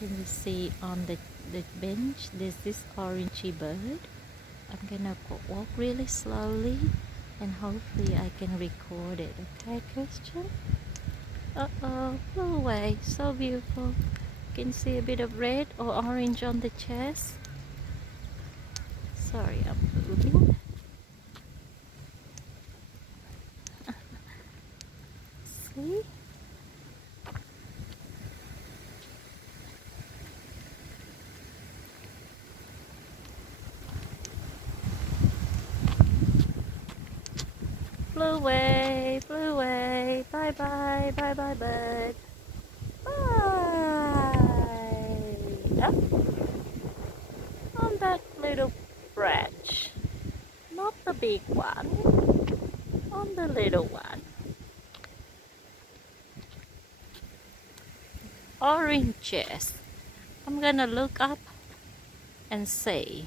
Can you see on the bench there's this orangey bird? I'm gonna walk really slowly and hopefully I can record it. Okay, Christian? Uh-oh, flew away. So beautiful. Can you see a bit of red or orange on the chest? Sorry, I'm moving. See? Flew away, flew away. Bye bye, bye bye, bird. Bye. Up on that little branch. Not the big one, on the little one. Oranges. I'm gonna look up and see.